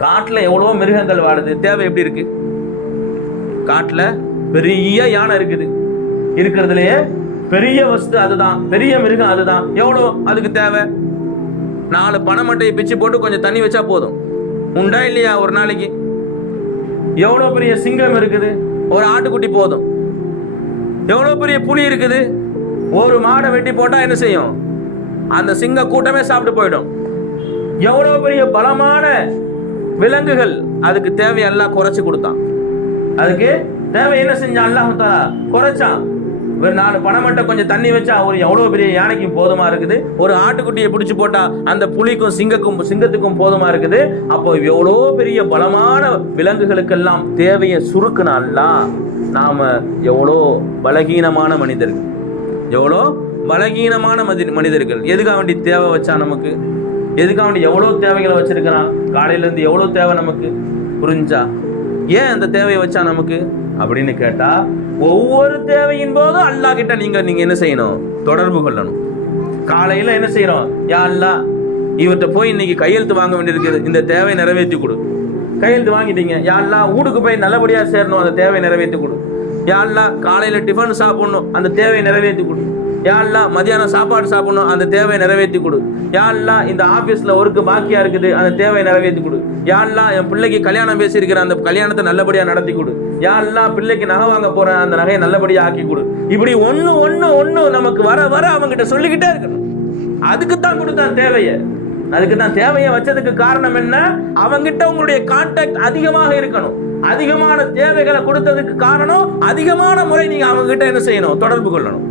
காட்டுல எவ்வளவோ மிருகங்கள் வாழுது, தேவை எப்படி இருக்கு? காட்டுல பெரிய யானை இருக்குது, இருக்கிறதுலயே பெரிய வஸ்து அதுதான், பெரிய மிருகம் அதுதான். எவ்வளோ அதுக்கு தேவை? 4 பனைமட்டையை பிச்சு போட்டு கொஞ்சம் தண்ணி வச்சா போதும். உண்டா இல்லையா? ஒரு நாளைக்கு எவ்வளோ பெரிய சிங்கம் இருக்குது, ஒரு ஆட்டுக்குட்டி போதும். எவ்வளோ பெரிய புலி இருக்குது, ஒரு மாடை வெட்டி போட்டா என்ன செய்யும்? அந்த சிங்க கூட்டமே சாப்பிட்டு போயிடும். எவ்வளோ பெரிய பலமான விலங்குகள், அதுக்கு தேவையெல்லாம் குறைச்சு கொடுத்தான். அதுக்கு தேவை என்ன செஞ்சான்? அல்லாஹ் தஆலா குறைச்சான். ஒரு 4 பனைமட்டை கொஞ்சம் தண்ணி வச்சா ஒரு எவ்வளவு பெரிய யானைக்கும் போதுமா இருக்குது. ஒரு ஆட்டுக்குட்டியை பிடிச்சு போட்டா அந்த புலிக்கும் சிங்கத்துக்கும் போதுமா இருக்குது. அப்போ எவ்வளோ பெரிய பலமான விலங்குகளுக்கெல்லாம் தேவையை சுருக்குனான்லா. நாம எவ்வளோ பலகீனமான மனிதர்கள், எவ்வளோ பலகீனமான மனிதர்கள். எதுக்காக வேண்டி தேவை வச்சா நமக்கு? எதுக்காக வேண்டி எவ்வளோ தேவைகளை வச்சிருக்கிறான்? காலையில இருந்து எவ்வளோ தேவை நமக்கு, புரிஞ்சா? ஏன் அந்த தேவையை வச்சா நமக்கு அப்படின்னு கேட்டா, ஒவ்வொரு தேவையின் போதும் அல்லாஹ் கிட்ட நீங்க என்ன செய்யணும்? தொடர்பு கொள்ளணும். காலையில என்ன செய்யறோம்? யா அல்லாஹ், இவர்கிட்ட போய் இன்னைக்கு கையெழுத்து வாங்க வேண்டியிருக்கு, இந்த தேவையை நிறைவேற்றி கொடு. கையெழுத்து வாங்கிட்டீங்க. யா அல்லாஹ், வீட்டுக்கு போய் நல்லபடியா சேரணும், அந்த தேவையை நிறைவேற்றி கொடு. யா அல்லாஹ், காலையில டிஃபன் சாப்பிடணும், அந்த தேவையை நிறைவேற்றி கொடு. யா அல்லாஹ், மதியானம் சாப்பாடு சாப்பிடணும், அந்த தேவையை நிறைவேற்றி கொடு. யா அல்லாஹ், இந்த ஆபீஸ்ல ஒர்க்கு பாக்கியா இருக்குது, அந்த தேவையை நிறைவேற்றி கொடு. யா அல்லாஹ், என் பிள்ளைக்கு கல்யாணம் பேசியிருக்கிற அந்த கல்யாணத்தை நல்லபடியா நடத்தி கொடு. யா அல்லாஹ், பிள்ளைக்கு நகை வாங்க போறேன், அந்த நகையை நல்லபடியா ஆக்கி கொடு. இப்படி ஒண்ணு நமக்கு வர வர அவங்கிட்ட சொல்லிக்கிட்டே இருக்கணும். அதுக்கு தான் கொடுத்தான் தேவையை. அதுக்கு தான் தேவையை வச்சதுக்கு காரணம் என்ன? அவங்கிட்ட உங்களுடைய கான்டாக்ட் அதிகமாக இருக்கணும். அதிகமான தேவைகளை கொடுத்ததுக்கு காரணம் அதிகமான முறை நீங்க அவங்க கிட்ட என்ன செய்யணும்? தொடர்பு கொள்ளணும்.